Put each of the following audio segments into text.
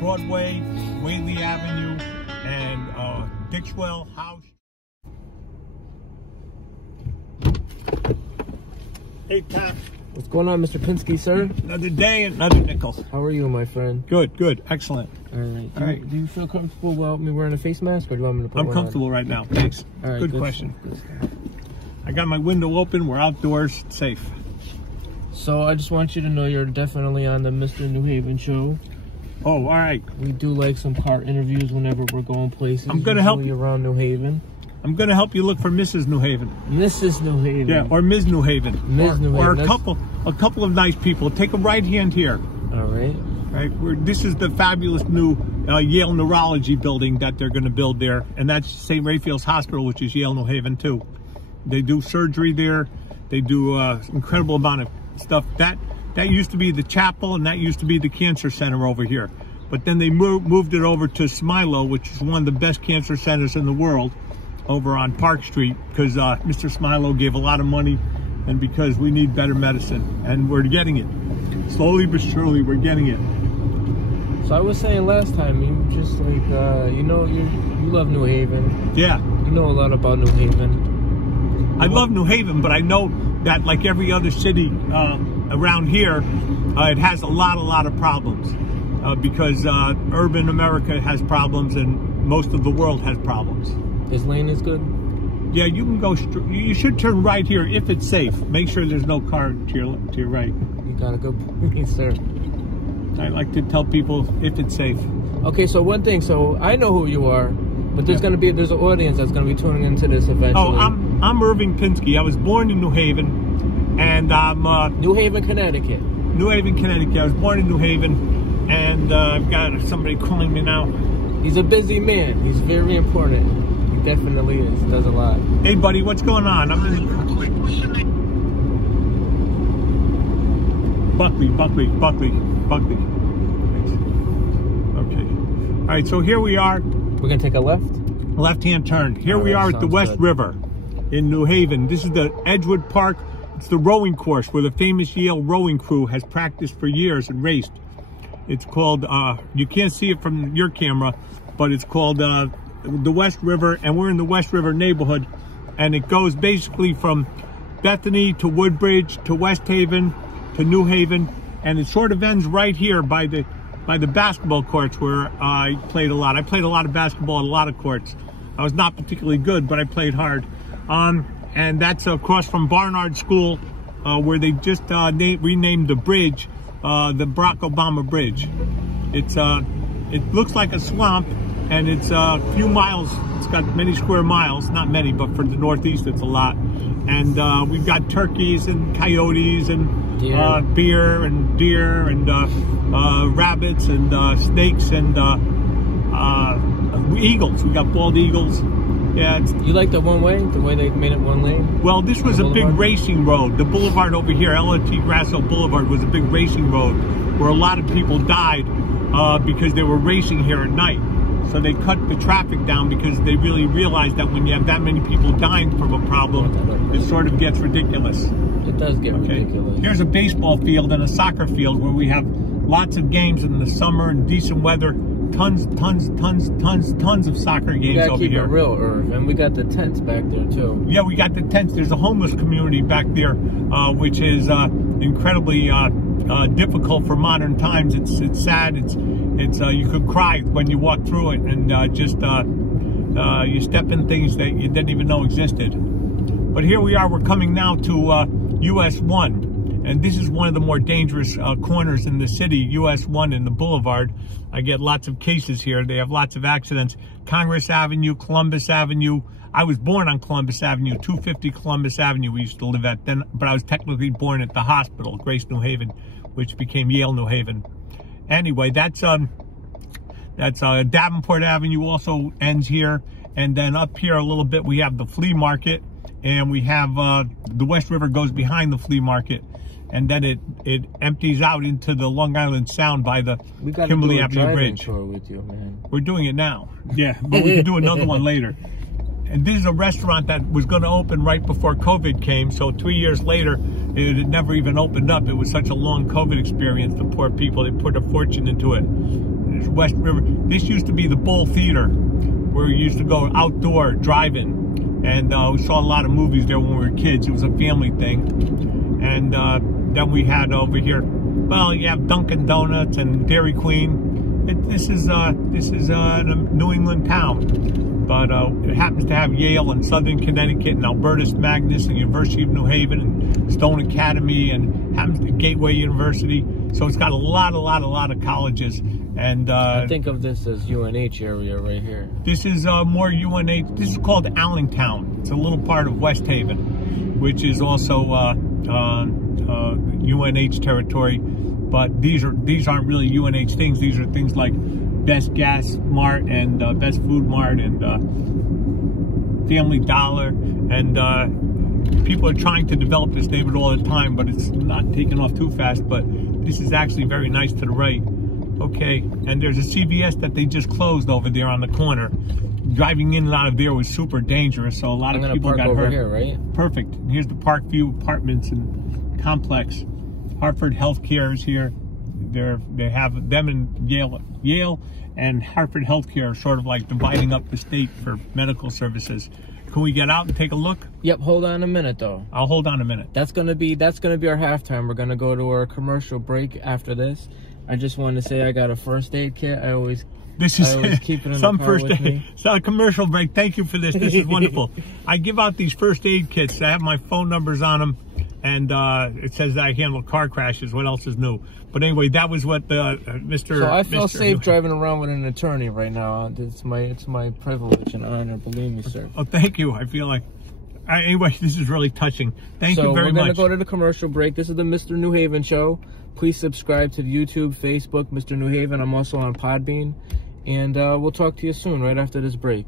Broadway, Whaley Avenue, and Dixwell House. Hey, Pat. What's going on, Mr. Pinsky, sir? Another day, another nickel. How are you, my friend? Good, good, excellent. All right. Do you feel comfortable without me wearing a face mask, or do you want me to put one on? I'm comfortable right now, thanks. All right, good question. I got my window open, we're outdoors, it's safe. So I just want you to know you're definitely on the Mr. New Haven show. Oh, all right. We do like some car interviews whenever we're going places. I'm going to help you around New Haven. I'm going to help you look for Mrs. New Haven. Mrs. New Haven. Yeah, or Ms. New Haven. Ms. New Haven. Or a couple of nice people. Take a right hand here. All right. Right. This is the fabulous new Yale Neurology building that they're going to build there, and that's St. Raphael's Hospital, which is Yale New Haven too. They do surgery there. They do incredible amount of stuff. That used to be the chapel, and that used to be the cancer center over here. But then they moved it over to Smilo, which is one of the best cancer centers in the world, over on Park Street, because Mr. Smilo gave a lot of money, and because we need better medicine, and we're getting it. Slowly but surely, we're getting it. So I was saying last time, you just like, you know, you love New Haven. Yeah. You know a lot about New Haven. I love New Haven, but I know that like every other city around here, it has a lot of problems because urban America has problems and most of the world has problems. This lane is good? Yeah, you can go straight. You should turn right here if it's safe. Make sure there's no car to your right. You got a good point, sir. I like to tell people if it's safe. Okay, so one thing, so I know who you are, but there's there's an audience that's gonna be tuning into this eventually. Oh, I'm Irving Pinsky. I was born in New Haven, and I'm New Haven, Connecticut. New Haven, Connecticut. I was born in New Haven, and I've got somebody calling me now. He's a busy man. He's very important. He definitely is. Does a lot. Hey, buddy, what's going on? I'm in Buckley. Okay. All right, so here we are. We're going to take a left-hand turn. Here we are at the West River in New Haven. This is the Edgewood Park. It's the rowing course where the famous Yale rowing crew has practiced for years and raced. It's called, you can't see it from your camera, but it's called the West River, and we're in the West River neighborhood, and it goes basically from Bethany to Woodbridge to West Haven to New Haven, and it sort of ends right here by the basketball courts where I played a lot. I played a lot of basketball at a lot of courts. I was not particularly good, but I played hard. And that's across from Barnard School, where they just renamed the bridge, the Barack Obama Bridge. It looks like a swamp, and it's a few miles. It's got many square miles, not many, but for the Northeast, it's a lot. And we've got turkeys and coyotes and beer and deer and rabbits and snakes and eagles. We got bald eagles. Yeah. You like the one way? The way they made it one lane? Well, this was a big racing road. The boulevard over here, Grasso Boulevard, was a big racing road where a lot of people died because they were racing here at night. So they cut the traffic down because they really realized that when you have that many people dying from a problem, it sort of gets ridiculous. It does get ridiculous. Here's a baseball field and a soccer field where we have lots of games in the summer and decent weather. Tons of soccer games over here. Keep it real, Irv. And we got the tents back there too. Yeah, we got the tents. There's a homeless community back there, which is incredibly difficult for modern times. It's sad. It's you could cry when you walk through it, and you step in things that you didn't even know existed. But here we are. We're coming now to US 1, And this is one of the more dangerous corners in the city, US 1 in the Boulevard. I get lots of cases here. They have lots of accidents. Congress Avenue, Columbus Avenue. I was born on Columbus Avenue, 250 Columbus Avenue we used to live at then, but I was technically born at the hospital, Grace New Haven, which became Yale New Haven. Anyway, that's Davenport Avenue also ends here. And then up here a little bit, we have the flea market, and we have the West River goes behind the flea market. And then it empties out into the Long Island Sound by the Kimberly Avenue Bridge. Tour with you, man. We're doing it now. Yeah, but we can do another one later. And this is a restaurant that was going to open right before COVID came. So 3 years later, it had never even opened up. It was such a long COVID experience. The poor people, they put a fortune into it. There's West River. This used to be the Bull Theater, where we used to go outdoor driving. And we saw a lot of movies there when we were kids. It was a family thing. And then we had over here, well, you have Dunkin' Donuts and Dairy Queen. This is a New England town, but it happens to have Yale and Southern Connecticut and Albertus Magnus and University of New Haven and Stone Academy and happens to Gateway University. So it's got a lot of colleges. And I think of this as UNH area right here. This is more UNH. This is called Allentown. It's a little part of West Haven, which is also UNH territory. But these aren't really UNH things. These are things like Best Gas Mart and Best Food Mart and Family Dollar. And people are trying to develop this neighborhood all the time, but it's not taking off too fast. But this is actually very nice to the right. Okay, and there's a CVS that they just closed over there on the corner. Driving in and out of there was super dangerous, so a lot of people got hurt. Here, right? Perfect. Here's the Parkview Apartments and Complex. Hartford Healthcare is here. They have them in Yale and Hartford Healthcare are sort of like dividing up the state for medical services. Can we get out and take a look? Yep. Hold on a minute, though. I'll hold on a minute. That's gonna be our halftime. We're gonna go to our commercial break after this. I just wanted to say I got a first aid kit. I always keep it in some the car first with aid. me. So a commercial break. Thank you for this. This is wonderful. I give out these first aid kits. I have my phone numbers on them, and it says that I handle car crashes. What else is new? But anyway, that was what Mr. So I feel safe driving around with an attorney right now. It's my privilege and honor. Believe me, sir. Oh, thank you. I feel like. Anyway, this is really touching. Thank you very much. So we're going to go to the commercial break. This is the Mr. New Haven Show. Please subscribe to the YouTube, Facebook, Mr. New Haven. I'm also on Podbean. And we'll talk to you soon, right after this break.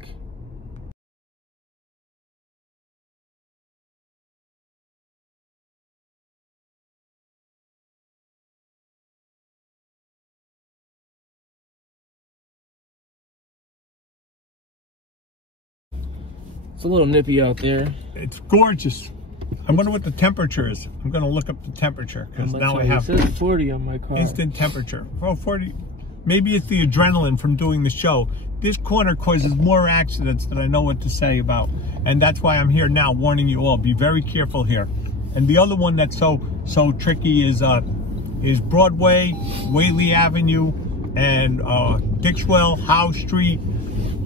It's a little nippy out there. It's gorgeous. I wonder what the temperature is. I'm going to look up the temperature because now I have. It says 40 on my car. Instant temperature. Oh, 40. Maybe it's the adrenaline from doing the show. This corner causes more accidents than I know what to say about, and that's why I'm here now, warning you all. Be very careful here. And the other one that's so tricky is Broadway, Whaley Avenue, and Dixwell, Howe Street,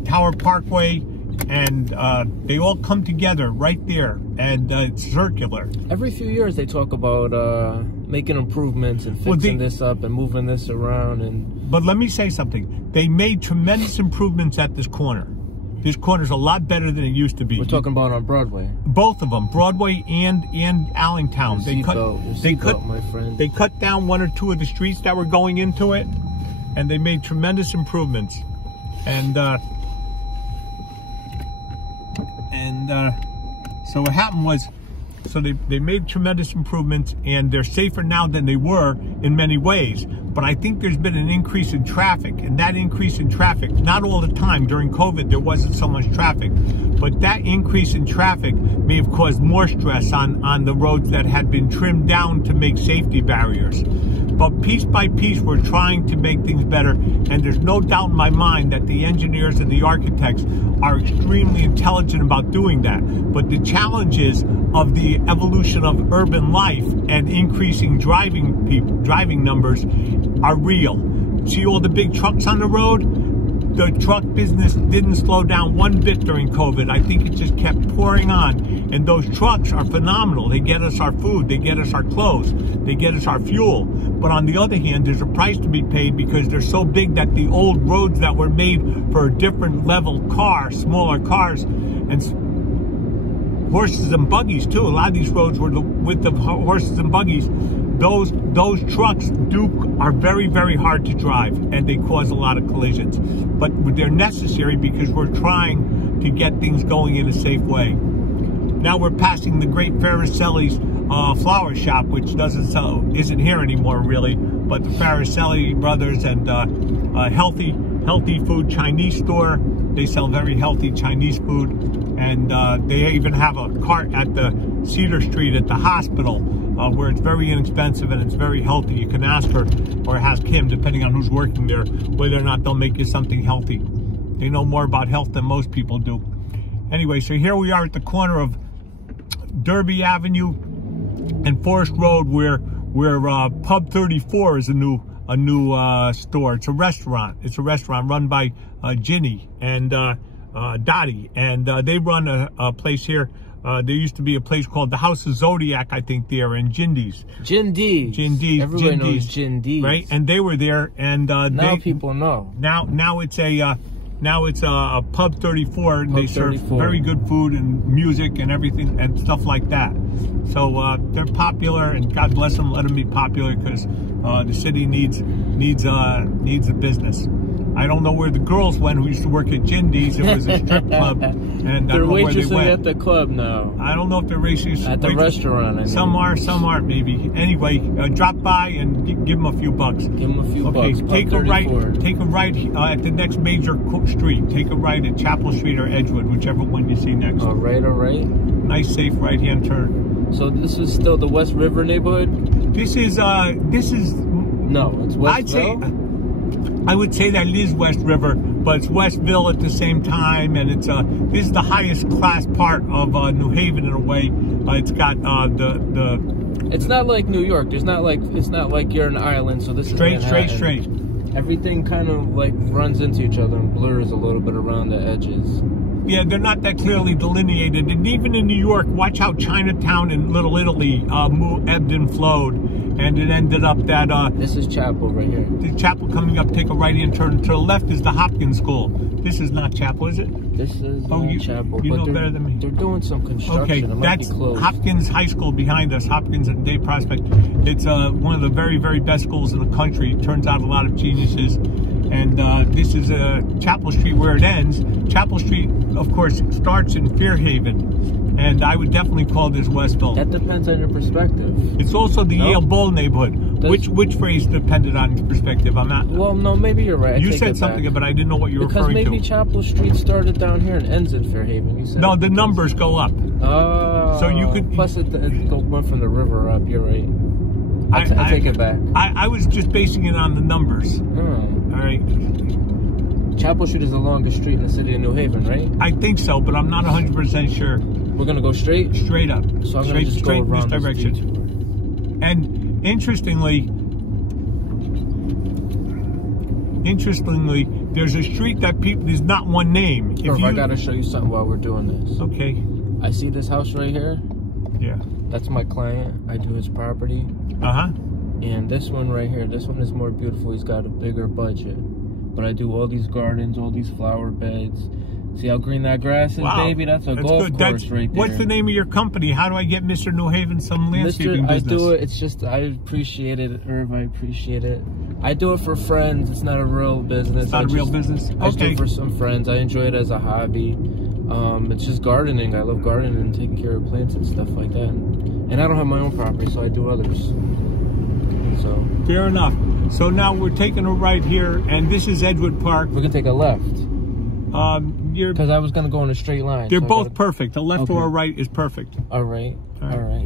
Tower Parkway. And they all come together right there, and it's circular. Every few years they talk about making improvements and fixing this up and moving this around. But let me say something. They made tremendous improvements at this corner. This corner's a lot better than it used to be. We're talking about on Broadway. Both of them, Broadway and Allentown. They cut down one or two of the streets that were going into it, and they made tremendous improvements. And so what happened was, they made tremendous improvements, and they're safer now than they were in many ways. But I think there's been an increase in traffic, and that increase in traffic, not all the time. During COVID, there wasn't so much traffic, but that increase in traffic may have caused more stress on the roads that had been trimmed down to make safety barriers. But piece by piece, we're trying to make things better, and there's no doubt in my mind that the engineers and the architects are extremely intelligent about doing that. But the challenges of the evolution of urban life and increasing driving numbers are real. See all the big trucks on the road? The truck business didn't slow down one bit during COVID. I think it just kept pouring on. And those trucks are phenomenal. They get us our food, they get us our clothes, they get us our fuel. But on the other hand, there's a price to be paid because they're so big that the old roads that were made for a different level car, smaller cars, and horses and buggies too. A lot of these roads were the width of horses and buggies. Those trucks are very, very hard to drive, and they cause a lot of collisions. But they're necessary because we're trying to get things going in a safe way. Now we're passing the great Faricelli's flower shop, which isn't here anymore really, but the Faricelli brothers and healthy food Chinese store. They sell very healthy Chinese food, and they even have a cart at the Cedar Street at the hospital where it's very inexpensive and it's very healthy. You can ask her or ask him, depending on who's working there, whether or not they'll make you something healthy. They know more about health than most people do. Anyway, so here we are at the corner of Derby Avenue and Forest Road, where Pub 34 is a new store. It's a restaurant. It's a restaurant run by Ginny and Dottie, and they run a place here. There used to be a place called the House of Zodiac, I think, there, and Jindy's. Everybody knows Jindy's, right? And they were there, and now people know. Now it's a Pub 34. They serve very good food and music and everything and stuff like that. So they're popular, and God bless them, let them be popular, because the city needs a business. I don't know where the girls went who used to work at Jindy's. It was a strip club, and I don't know where they went. They're waitressing at the club now. I don't know if they're racist at the restaurant. I mean. Some aren't maybe. Anyway, drop by and give them a few bucks. Give them a few bucks. Take a right at the next major street. Take a right at Chapel Street or Edgewood, whichever one you see next. All right. Nice, safe right-hand turn. So this is still the West River neighborhood? This is no, it's Westville? I would say that it is West River, but it's Westville at the same time, and it's this is the highest class part of New Haven in a way. It's got It's not like New York. It's not like you're an island. So this straight. Everything kind of like runs into each other and blurs a little bit around the edges. Yeah, they're not that clearly delineated. And even in New York, watch how Chinatown and Little Italy ebbed and flowed. And it ended up that... this is Chapel right here. The Chapel coming up, take a right-hand turn. To the left is the Hopkins School. This is not Chapel, is it? This is Chapel. You know better than me. They're doing some construction. Okay, that's Hopkins High School behind us, Hopkins and Day Prospect. It's one of the very, very best schools in the country. Turns out a lot of geniuses. And this is Chapel Street where it ends. Chapel Street, of course, starts in Fairhaven. And I would definitely call this Westville. That depends on your perspective. It's also the Yale Bowl neighborhood. Which phrase depended on your perspective? I'm not... Well, no, maybe you're right. You said something, but I didn't know what you were referring to. Because maybe Chapel Street started down here and ends in Fairhaven. You said no, the numbers go up. Oh. So you could... Plus, it went from the river up. You're right. I take it back. I was just basing it on the numbers. All right. Chapel Street is the longest street in the city of New Haven, right? I think so, but I'm not 100% sure. We're going to go straight? Straight up. So I'm going to just go around this direction. And interestingly, there's a street that there's not one name. I got to show you something while we're doing this. Okay. I see this house right here. Yeah. That's my client. I do his property. Uh-huh. And this one right here, this one is more beautiful. He's got a bigger budget. But I do all these gardens, all these flower beds. See how green that grass is, baby? That's a golf course right there. What's the name of your company? How do I get Mr. New Haven some landscaping business? I do it. It's just, I appreciate it, Irv. I appreciate it. I do it for friends. It's not a real business. It's not a real business? Okay. I just do it for some friends. I enjoy it as a hobby. It's just gardening. I love gardening and taking care of plants and stuff like that. And I don't have my own property, so I do others. So fair enough. So now we're taking a right here, and this is Edgewood Park. We're gonna take a left. Because I was gonna go in a straight line. They're both perfect. A left or a right is perfect. All right.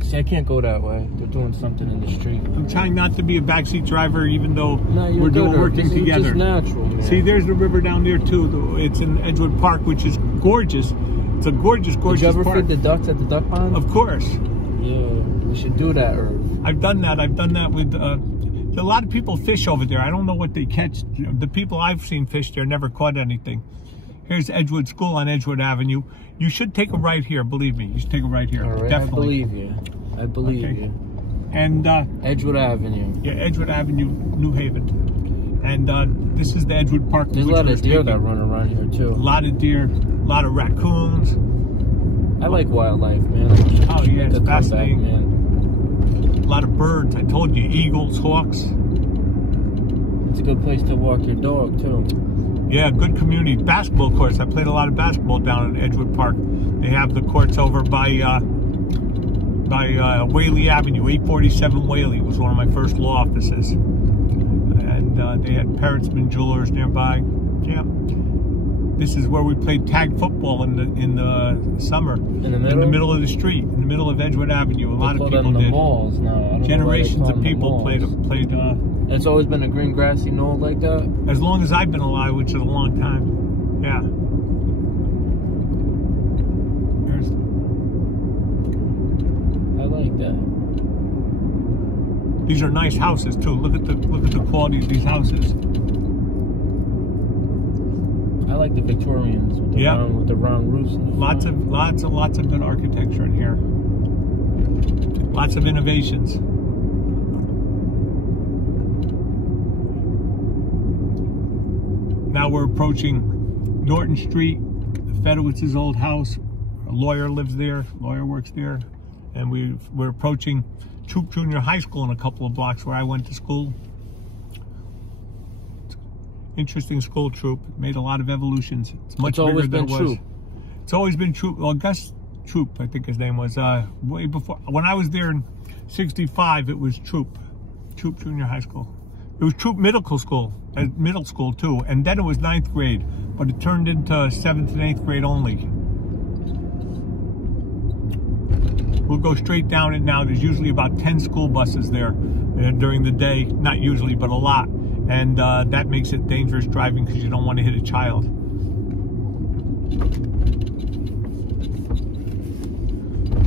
See, I can't go that way. They're doing something in the street. I'm trying not to be a backseat driver, even though we're working together. It's just natural, man. See, there's the river down there too. It's in Edgewood Park, which is gorgeous. It's a gorgeous park. Did you ever feed the ducks at the duck pond? Of course. Yeah, we should do that, Irv. I've done that. I've done that with... a lot of people fish over there. I don't know what they catch. The people I've seen fish there never caught anything. Here's Edgewood School on Edgewood Avenue. You should take a right here, believe me. You should take a right here. All right, definitely. I believe you. I believe you. And Edgewood Avenue. Yeah, Edgewood Avenue, New Haven. And this is the Edgewood Park. There's a lot of deer that run around here too. A lot of deer, a lot of raccoons. I like wildlife, man. Oh yeah, it's fascinating. Man. A lot of birds. I told you, eagles, hawks. It's a good place to walk your dog too. Yeah, good community. Basketball courts. I played a lot of basketball down at Edgewood Park. They have the courts over by Whaley Avenue. 847 Whaley was one of my first law offices. And they had Parrotsman Jewelers nearby. Yeah. This is where we played tag football in the summer. In the middle? In the middle of the street, in the middle of Edgewood Avenue. A lot of people did. Malls now. Generations of people played. It's always been a green grassy knoll like that? As long as I've been alive, which is a long time. Yeah. I like that. These are nice houses too. Look at the quality of these houses. I like the Victorians with the round roofs. Lots of good architecture in here. Lots of innovations. Now we're approaching Norton Street, Fedowitz's old house. A lawyer lives there, lawyer works there. And we're approaching Troop Junior High School in a couple of blocks where I went to school. Interesting school, Troop. Made a lot of evolutions. It's much bigger than it was. Troop. It's always been Troop. Well, Gus Troop, I think his name was. Way before. When I was there in '65, it was Troop Junior High School. It was Troop Middle School too, and then it was 9th grade, but it turned into 7th and 8th grade only. We'll go straight down it now. There's usually about 10 school buses there during the day. Not usually, but a lot. And that makes it dangerous driving because you don't want to hit a child.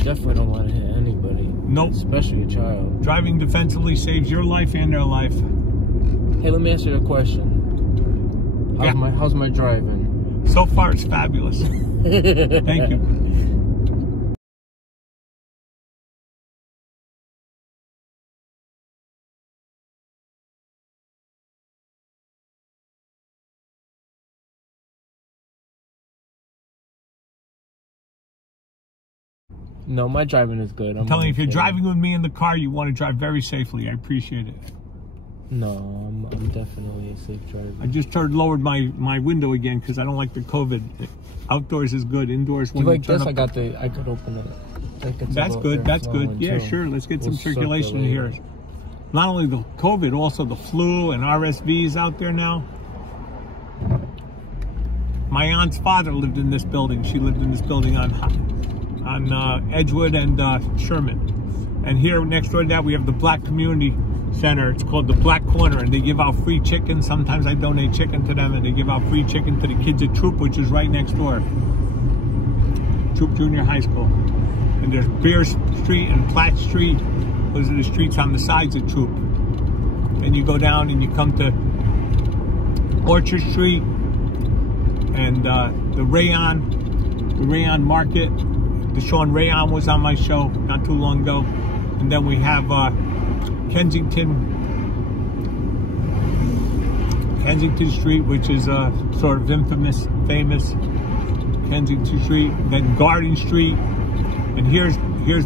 Definitely don't want to hit anybody. Nope. Especially a child. Driving defensively saves your life and their life. Hey, let me ask you a question. How's my driving? So far, it's fabulous. Thank you. No, my driving is good. I'm telling you, if you're driving with me in the car, you want to drive very safely. I appreciate it. No, I'm definitely a safe driver. I just lowered my window again because I don't like the COVID. Outdoors is good. Indoors, when you like this, I could open it. That's good. That's good. Yeah, sure. Let's get some circulation in here. Not only the COVID, also the flu and RSVs out there now. My aunt's father lived in this building. She lived in this building on Edgewood and Sherman. And here next door to that we have the Black Community Center. It's called the Black Corner, and they give out free chicken. Sometimes I donate chicken to them, and they give out free chicken to the kids at Troop, which is right next door. Troop Junior High School. And there's Beer Street and Platt Street. Those are the streets on the sides of Troop. And you go down and you come to Orchard Street and the Rayon Market. Deshaun Rayon was on my show not too long ago. And then we have Kensington Street, which is sort of famous Kensington Street. Then Garden Street. And here's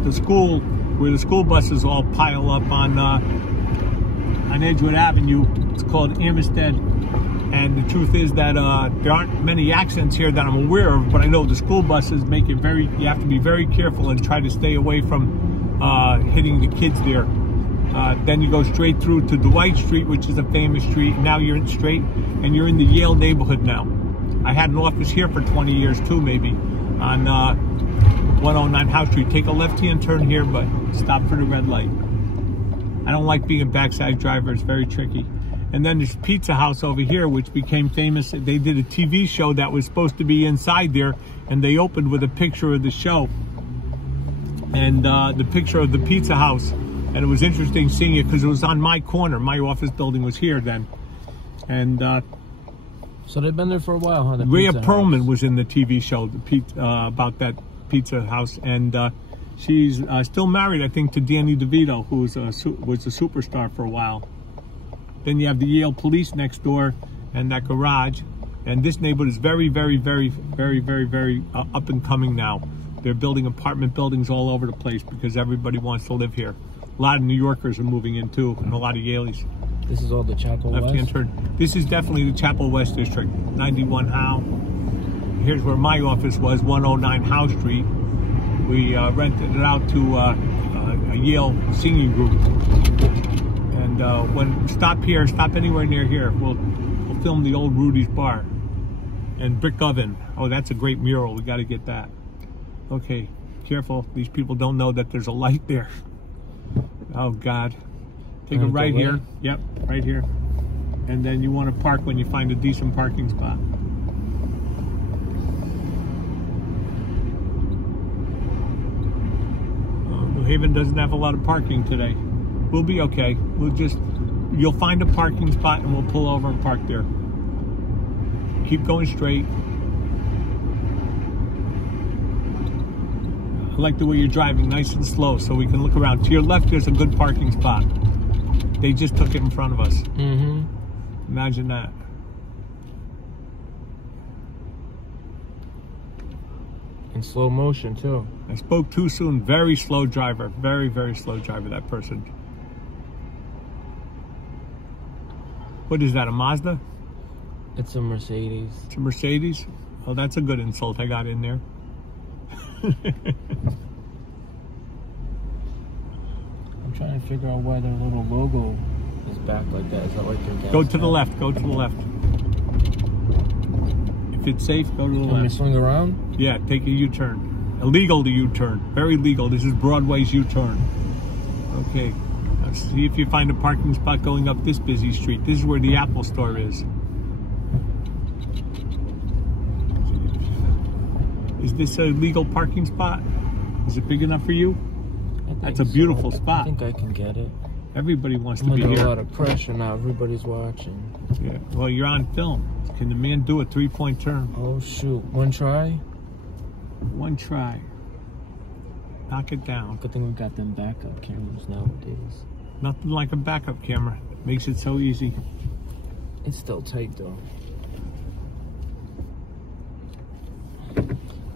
the school where the school buses all pile up on Edgewood Avenue. It's called Amistad. And the truth is that there aren't many accidents here that I'm aware of, but I know the school buses make it you have to be very careful and try to stay away from hitting the kids there. Then you go straight through to Dwight Street, which is a famous street. Now you're in you're in the Yale neighborhood now. I had an office here for 20 years too, maybe, on 109 House Street. Take a left-hand turn here, but stop for the red light. I don't like being a backside driver. It's very tricky. And then there's Pizza House over here, which became famous. They did a TV show that was supposed to be inside there, and they opened with a picture of the show and the picture of the Pizza House. And it was interesting seeing it because it was on my corner. My office building was here then. And So they've been there for a while, huh? Rhea Perlman was in the TV show about that pizza house, and she's still married, I think, to Danny DeVito, who was a superstar for a while. Then you have the Yale police next door, and that garage. And this neighborhood is very, very, very, very, very, very up and coming now. They're building apartment buildings all over the place because everybody wants to live here. A lot of New Yorkers are moving in too, and a lot of Yaleys. This is all the Chapel West? Left-hand turn. This is definitely the Chapel West District, 91 Howe. Here's where my office was, 109 Howe Street. We rented it out to a Yale singing group. And when stop anywhere near here, we'll film the old Rudy's Bar and Brick Oven. Oh, that's a great mural. We got to get that. Okay, careful. These people don't know that there's a light there. Oh God. Take a right here. Yep, right here. And then you want to park when you find a decent parking spot. New Haven doesn't have a lot of parking today. We'll be okay. You'll find a parking spot and we'll pull over and park there. Keep going straight. I like the way you're driving, nice and slow, so we can look around. To your left, there's a good parking spot. They just took it in front of us. Mm-hmm. Imagine that. In slow motion, too. I spoke too soon. Very slow driver. Very, very slow driver, that person. What is that, a Mazda? It's a Mercedes. It's a Mercedes? Oh, that's a good insult I got in there. I'm trying to figure out why their little logo is back like that. Is that like their gas Go to the left. Go to the left. If it's safe, go to the left. Can we swing around? Yeah, take a U-turn. Illegal to U-turn. Very legal. This is Broadway's U-turn. Okay. Let's see if you find a parking spot going up this busy street. This is where the Apple store is. Is this a legal parking spot? Is it big enough for you? That's a beautiful spot. I think I can get it. Everybody wants to be here. here. A lot of pressure now. Everybody's watching. Yeah. Well, you're on film. Can the man do a three-point turn? Oh shoot! One try. One try. Knock it down. Good thing we got them backup cameras nowadays. Nothing like a backup camera. It makes it so easy. It's still tight though.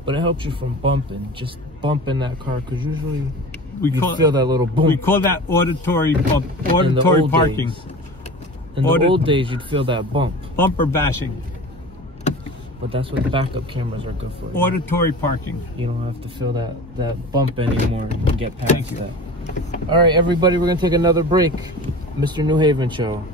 But it helps you from bumping. Just bumping that car, because usually you feel that little boom. We call that auditory bump, auditory parking. In the old days, you'd feel that bump. Bumper bashing. But that's what backup cameras are good for. Auditory parking. You don't have to feel that bump anymore. You can get past that. All right, everybody, we're going to take another break. Mr. New Haven Show.